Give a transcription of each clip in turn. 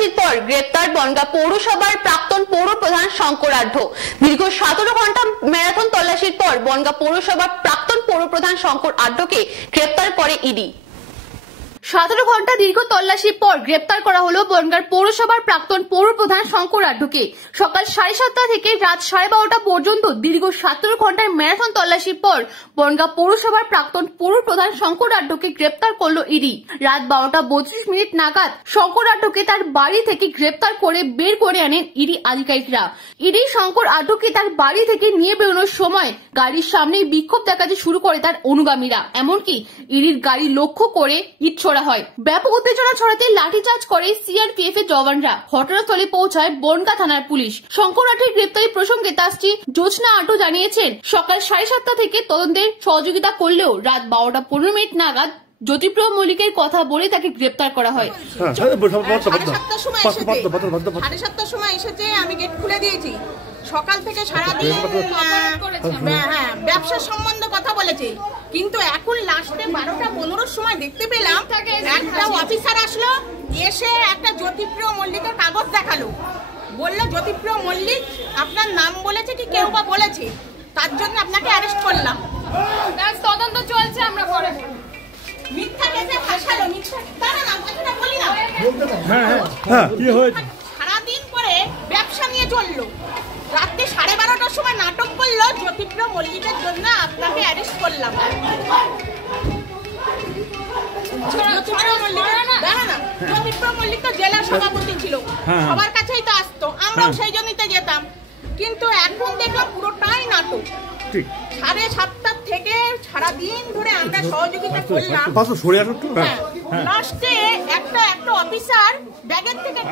তল্লাশির পর গ্রেপ্তার বনগাঁ পৌরসভার প্রাক্তন পৌর প্রধান শঙ্কর আঢ্য। দীর্ঘ 17 ঘন্টা ম্যারাথন তল্লাশির পর বনগাঁ পৌরসভার প্রাক্তন পৌর প্রধান শঙ্কর আঢ্যকে গ্রেপ্তার করে ইডি। 17 ঘন্টা দীর্ঘ তল্লাশির পর গ্রেপ্তার করা হলো বনগাঁ পৌরসভার প্রাক্তন পৌর প্রধান শঙ্কর আঢ্যকে। সকাল 7:30 থেকে রাত 12:30 পর্যন্ত দীর্ঘ 17 ঘন্টার ম্যারাথন তল্লাশির পর বনগাঁ পৌরসভার প্রাক্তন পৌর প্রধান শঙ্কর আঢ্যকে গ্রেপ্তার করলো ইডি। রাত 12:32 নাগাদ শঙ্কর আঢ্যকে তার বাড়ি থেকে গ্রেপ্তার করে বের করে আনেন ইডি আধিকারিকরা। ইডি শঙ্কর আঢ্যকে তার বাড়ি থেকে নিয়ে বেরোনোর সময় গাড়ির সামনেই বিক্ষোভ দেখাতে শুরু করে তার অনুগামীরা। এমনকি ইডির গাড়ি লক্ষ্য করে ইট ছোড়া হয়। ব্যাপক উত্তেজনা ছড়াতে লাঠিচার্জ করে সিআরপিএফ এর জওয়ানরা। ঘটনাস্থলে পৌঁছায় বনগাঁ থানার পুলিশ। শঙ্কর আঢ্যের গ্রেপ্তারি প্রসঙ্গে তার স্ত্রী জোছনা আঢ্য জানিয়েছেন, সকাল 7:30 থেকে তদন্তের সহযোগিতা করলেও রাত 12:15 নাগাদ জ্যোতিপ্রিয় মল্লিকের কথা বলে তাকে গ্রেপ্তার করা হয়। 7:30 সময় এসেছে, আমি গেট খুলে দিয়েছি। সকাল থেকে সারাদিন ব্যবসার সম্বন্ধে কথা বলেছে, কিন্তু এখন লাস্টে 12:15 সময় দেখতে পেলাম একটা অফিসার আসলো, এসে একটা জ্যোতিপ্রিয় মল্লিকের কাগজ দেখালো। বললো, জ্যোতিপ্রিয় মল্লিক আপনার নাম বলেছে কি কেউ বা বলেছে, তার জন্য আপনাকে অ্যারেস্ট করলাম। তদন্ত চলছে, আমরা পরে মিথ্যা কেসে ফাঁসালো। মিথ্যা বলি না, সারাদিন পরে ব্যবসা নিয়ে চললো। রাত্রে 12:30 সময় নাটক করলো, জ্যোতিপ্রিয় মল্লিকের জন্য আপনাকে অ্যারেস্ট করলাম। জ্যোতিপ্রিয় মল্লিক তো জেলার সভাপতি ছিল, সবার কাছেই তো আসতো, আমরাও সেই জন্যই তো যেতাম। কিন্তু এখন দেখলাম পুরোটাই নাটক। 7:30 থেকে সারাদিন ধরে আমরা সহযোগিতা করলাম। লাস্টে একটা অফিসার ব্যাগের থেকে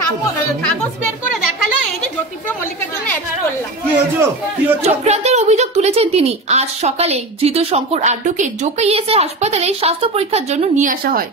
কাগজ বের করে দেখালো, এই যে জ্যোতিপ্রিয় মল্লিকের জন্য অ্যারেস্ট করলাম। চক্রান্তের অভিযোগ তুলেছেন তিনি। আজ সকালে ধৃত শঙ্কর আঢ্যকে জোকাইএসএ হাসপাতালে স্বাস্থ্য পরীক্ষার জন্য নিয়ে আসা হয়।